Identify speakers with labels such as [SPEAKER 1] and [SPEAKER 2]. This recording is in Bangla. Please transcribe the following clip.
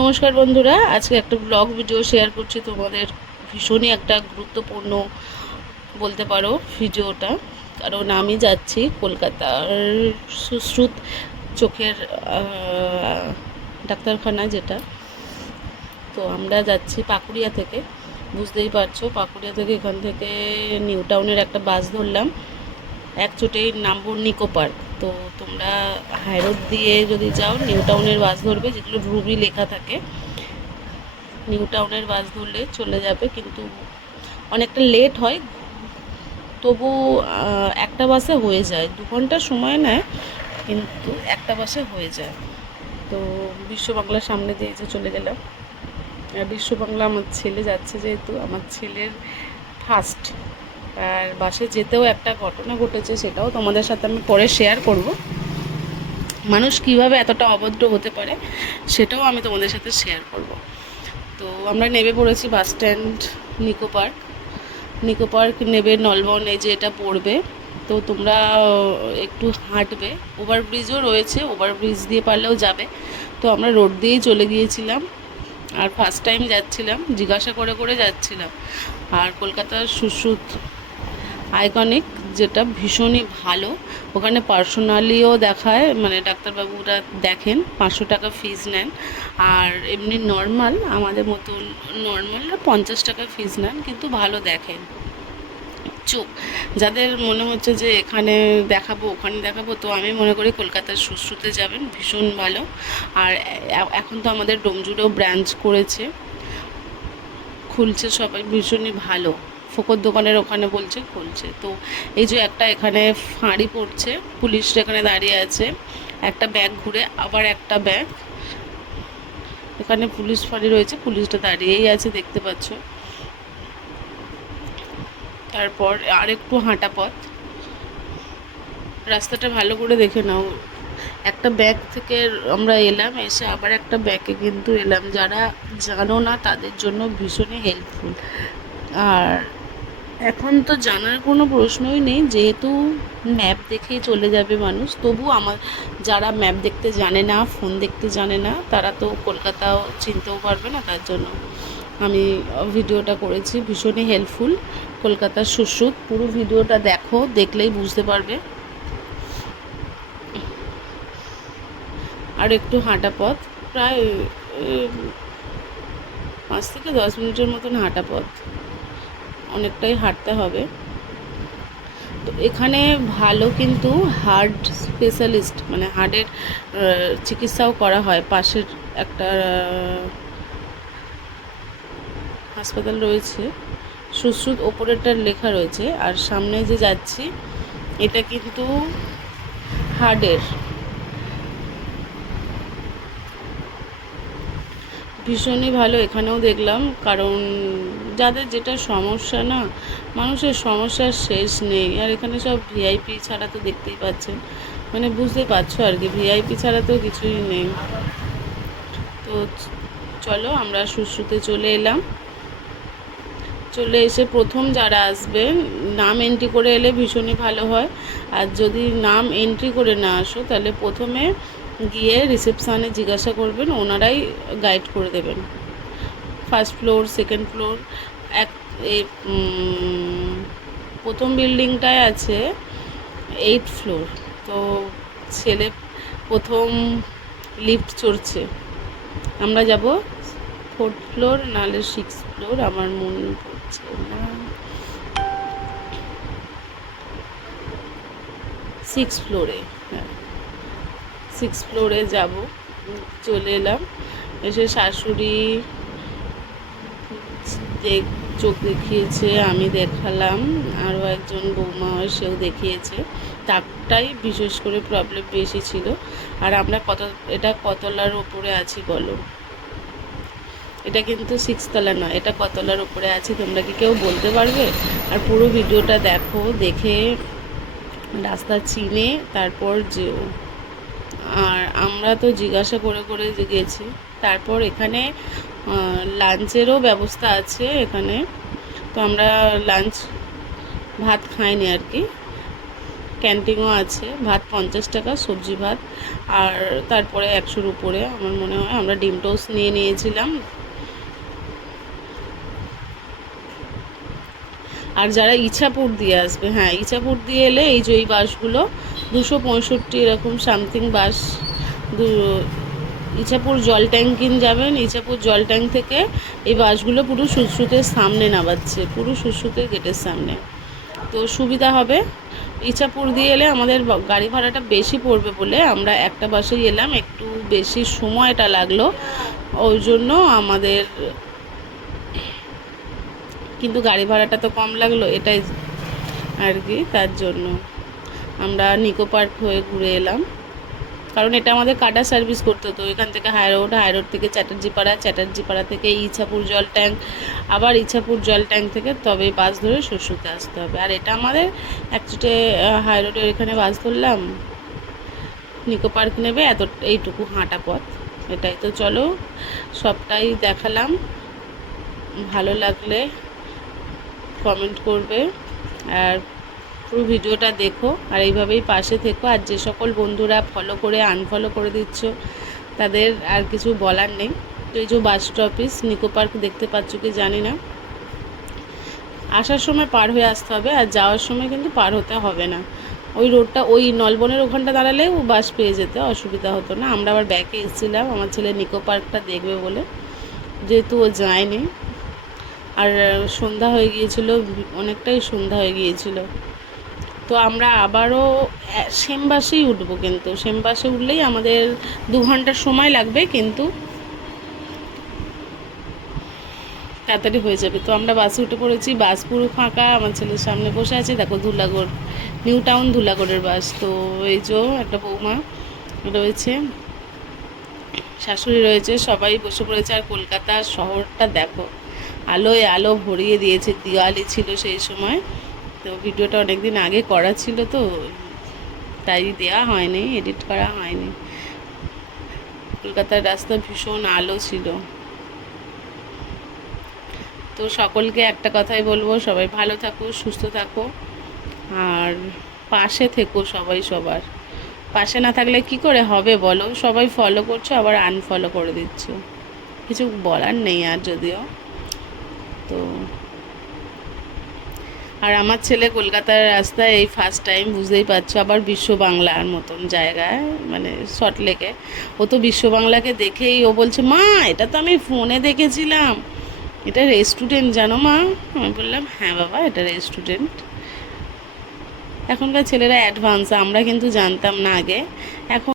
[SPEAKER 1] নমস্কার বন্ধুরা, আজকে একটা ব্লগ ভিডিও শেয়ার করছি। তোমাদের ভীষণই একটা গুরুত্বপূর্ণ বলতে পারো ভিডিওটা কারণ আমি যাচ্ছি কলকাতার সুশ্রুত চোখের ডাক্তারখানা যেটা। তো আমরা যাচ্ছি পাকুড়িয়া থেকে। বুঝতেই পারছ, পাকুড়িয়া থেকে এখান থেকে নিউ টাউনের একটা বাস ধরলাম। এক চোটেই নামবো নিকো পার্ক। তো তোমরা হাইরোড দিয়ে যদি যাও, নিউ টাউনের বাস ধরবে, যেগুলো রুবি লেখা থাকে। নিউ টাউনের বাস ধরলে চলে যাবে, কিন্তু অনেকটা লেট হয়। তবু একটা বাসে হয়ে যায়। দু ঘণ্টা সময় নেয়, কিন্তু একটা বাসে হয়ে যায়। তো বিশ্ব বাংলার সামনে দিয়ে যে চলে গেলাম। বিশ্ব বাংলা আমার ছেলে যাচ্ছে যেহেতু, আমার ছেলের ফার্স্ট আর বাসে যেতেও একটা ঘটনা ঘটেছে সেটাও তোমাদের সাথে আমি পরে শেয়ার করব। মানুষ কীভাবে এতটা অভদ্র হতে পারে সেটাও আমি তোমাদের সাথে শেয়ার করব। তো আমরা নেমে পড়েছি bus stand Nicco park Nicco park নেবে নলবন যে এটা পড়বে। তো তোমরা একটু হাঁটবে। ওভারব্রিজও রয়েছে ওভারব্রিজ দিয়ে পারলেও যাবে। তো আমরা রোড দিয়েই চলে গিয়েছিলাম। আর ফার্স্ট টাইম যাচ্ছিলাম, জিজ্ঞাসা করে করে যাচ্ছিলাম। আর কলকাতার সুশ্রুত আইকনিক যেটা ভীষণই ভালো। ওখানে পার্সোনালিও দেখায় মানে ডাক্তারবাবুরা দেখেন, পাঁচশো টাকা ফিজ নেন। আর এমনি নর্মাল আমাদের মতন নর্মাল পঞ্চাশ টাকা ফিজ নেন, কিন্তু ভালো দেখেন। চোখ, যাদের মনে হচ্ছে যে এখানে দেখাবো, ওখানে দেখাবো, তো আমি মনে করি কলকাতার সুশ্রুতে যাবেন, ভীষণ ভালো। আর এখন তো আমাদের ডোমজুড়েও ব্রাঞ্চ করেছে। খুলছে সবাই, ভীষণই ভালো। ফোকর দোকানের ওখানে বলছে, খুলছে। তো এই যে একটা এখানে ফাঁড়ি পড়ছে, পুলিশ এখানে দাঁড়িয়ে আছে। একটা ব্যাগ ঘুরে আবার একটা ব্যাগ। এখানে পুলিশ ফাঁড়ি রয়েছে, পুলিশটা দাঁড়িয়েই আছে, দেখতে পাচ্ছ। তারপর আর একটু হাঁটা পথ। রাস্তাটা ভালো করে দেখে নাও। একটা ব্যাগ থেকে আমরা এলাম, এসে আবার একটা ব্যাগে কিন্তু এলাম। যারা জানো না, তাদের জন্য ভীষণই হেল্পফুল আর এখন তো জানার কোনো প্রশ্নই নেই। যেহেতু ম্যাপ দেখেই চলে যাবে মানুষ, তবু আমার, যারা ম্যাপ দেখতে জানে না ফোন দেখতে জানে না, তারা তো কলকাতাও চিনতেও পারবে না, তার জন্য আমি ভিডিওটা করেছি। ভীষণই হেল্পফুল কলকাতার সুশ্রুত, পুরো ভিডিওটা দেখো, দেখলেই বুঝতে পারবে। আর একটু হাঁটা পথ। প্রায় পাঁচ থেকে দশ মিনিটের মতন হাঁটা পথ। অনেকটাই হাঁটতে হবে। তো এখানে ভালো কিন্তু হার্ট স্পেশালিস্ট মানে হার্টের চিকিৎসাও করা হয়। পাশের একটা হাসপাতাল রয়েছে। সুশ্রুত ওপরেরটার লেখা রয়েছে। আর সামনে যে যাচ্ছি, এটা কিন্তু হার্টের। ভীষণই ভালো এখানেও দেখলাম, কারণ যাদের যেটা সমস্যা না, মানুষের সমস্যার শেষ নেই। আর এখানে সব ভিআইপি ছাড়া তো দেখতেই পাচ্ছেন। মানে বুঝতে পারছ আর কি ভিআইপি ছাড়া তো কিছুই নেই। তো চলো আমরা সুশ্রুতে চলে এলাম। চলে এসে প্রথম যারা আসবে, নাম এন্ট্রি করে এলে ভীষণই ভালো হয়। আর যদি নাম এন্ট্রি করে না আসো, তাহলে প্রথমে গিয়ে রিসেপশানে জিজ্ঞাসা করবেন, ওনারাই গাইড করে দেবেন। ফার্স্ট ফ্লোর সেকেন্ড ফ্লোর এক প্রথম বিল্ডিংটায় আছে এইট ফ্লোর তো ছেলে প্রথম লিফট চড়ছে। আমরা যাব ফোর্থ ফ্লোর নাহলে সিক্স ফ্লোর আমার মন পড়ছে না। সিক্স ফ্লোরে সিক্স ফ্লোরে যাব। চলে এলাম। এসে শাশুড়ি দেখ, চোখ দেখিয়েছে, আমি দেখালাম। আরও একজন বৌমা সেও দেখিয়েছে। তাকটাই বিশেষ করে প্রবলেম বেশি ছিল। আর আমরা কত, এটা কতলার ওপরে আছি বলো? এটা কিন্তু সিক্স তলা নয়, এটা কতলার ওপরে আছি, তোমরা কি কেউ বলতে পারবে? আর পুরো ভিডিওটা দেখো, দেখে রাস্তা চিনে, তারপর যেও। আর আমরা তো জিজ্ঞাসা করে করে গেছি। তারপর এখানে লাঞ্চেরও ব্যবস্থা আছে এখানে। তো আমরা লাঞ্চ ভাত খাইনি আর কি। ক্যান্টিনও আছে। ভাত পঞ্চাশ টাকা, সবজি ভাত। আর তারপরে একশোর উপরে আমার মনে হয় আমরা ডিম টোস্ট নিয়ে নিয়েছিলাম। আর যারা ইছাপুর দিয়ে আসবে হ্যাঁ ইছাপুর দিয়ে এলে এই যে এই বাসগুলো দুশো পঁয়ষট্টি এরকম সামথিং বাস, দু, ইছাপুর জল ট্যাঙ্কিন যাবেন ইছাপুর জল ট্যাঙ্ক থেকে এই বাসগুলো পুরো সুশ্রুতের সামনে নামাচ্ছে, পুরো সুশ্রুতের গেটের সামনে। তো সুবিধা হবে, ইছাপুর দিয়ে এলে আমাদের গাড়ি ভাড়াটা বেশি পড়বে বলে আমরা একটা বাসেই এলাম, একটু বেশি সময়টা লাগল, ওই জন্য আমাদের, কিন্তু গাড়ি ভাড়াটা তো কম লাগল, এটাই আর কি, তার জন্য। আমরা নিকো পার্ক হয়ে ঘুরে এলাম। কারণ এটা আমাদের কাটা সার্ভিস করতে হতো এখান থেকে হাই রোড হাই রোড থেকে চ্যাটার্জিপাড়া চ্যাটার্জিপাড়া থেকে ইছাপুর জল ট্যাঙ্ক আবার ইছাপুর জল ট্যাঙ্ক থেকে তবে বাস ধরে শ্বশুরতে আসতে হবে। আর এটা আমাদের অ্যাকচুয়ালি হাই রোডের এখানে বাস ধরলাম। নিকো পার্ক নেবে এত, এইটুকু হাঁটা পথ। এটাই তো চলো, সবটাই দেখালাম। ভালো লাগলে কমেন্ট করবে। আর পুরো ভিডিওটা দেখো আর এইভাবেই পাশে থেকো। আর যে সকল বন্ধুরা ফলো করে আনফলো করে দিচ্ছ, তাদের আর কিছু বলার নেই। তো এই যে বাস স্টপিস নিকো পার্ক দেখতে পাচ্ছ কি জানি না। আসার সময় পার হয়ে আসতে হবে আর যাওয়ার সময় কিন্তু পার হতে হবে না। ওই রোডটা ওই নলবনের ওখানটা দাঁড়ালে ও বাস পেয়ে যেতে, অসুবিধা হতো না। আমরা আবার ব্যাকে এসেছিলাম, আমার ছেলে নিকো পার্কটা দেখবে বলে। যেহেতু ও যায়নি। আর সন্ধ্যা হয়ে গিয়েছিল, অনেকটাই সন্ধ্যা হয়ে গিয়েছিল। তো আমরা আবারও সেম বাসেই উঠবো কিন্তু। সেম বাসে উঠলেই আমাদের দু ঘণ্টার সময় লাগবে কিন্তু তাড়াতাড়ি হয়ে যাবে। তো আমরা বাসে উঠে পড়েছি, বাস পুরো ফাঁকা, আমার ছেলের সামনে বসে আছে। দেখো ধুলাগড়, নিউ টাউন ধুলাগড়ের বাস। তো এই যে একটা বৌমা রয়েছে, শাশুড়ি রয়েছে, সবাই বসে পড়েছে। আর কলকাতা শহরটা দেখো, আলোয় আলো ভরিয়ে দিয়েছে। দিওয়ালি ছিল সেই সময়। তো ভিডিওটা অনেক দিন আগে করা ছিল তো, তাই দেওয়া হয়নি এডিট করা হয়নি। কলকাতার রাস্তা ভীষণ আলো ছিল। তো সকলকে একটা কথাই বলব, সবাই ভালো থাকো, সুস্থ থাকো, আর পাশে থেকো সবাই সবার। পাশে না থাকলে কি করে হবে বলো? সবাই ফলো করছ, আবার আনফলো করে দিচ্ছ। কিছু বলার নেই আর যদিও। তো আর আমার ছেলে কলকাতার রাস্তায় এই ফার্স্ট টাইম বুঝতেই পারছ, আবার বিশ্ব বাংলার মতন জায়গায় মানে সল্টলেকে ও তো বিশ্ব বাংলাকে দেখেই, ও বলছে, মা, এটা তো আমি ফোনে দেখেছিলাম। এটা রেস্টুরেন্ট জানো মা? আমি বললাম হ্যাঁ বাবা, এটা রেস্টুরেন্ট এখনকার ছেলেরা অ্যাডভান্স আমরা কিন্তু জানতাম না আগে। এখন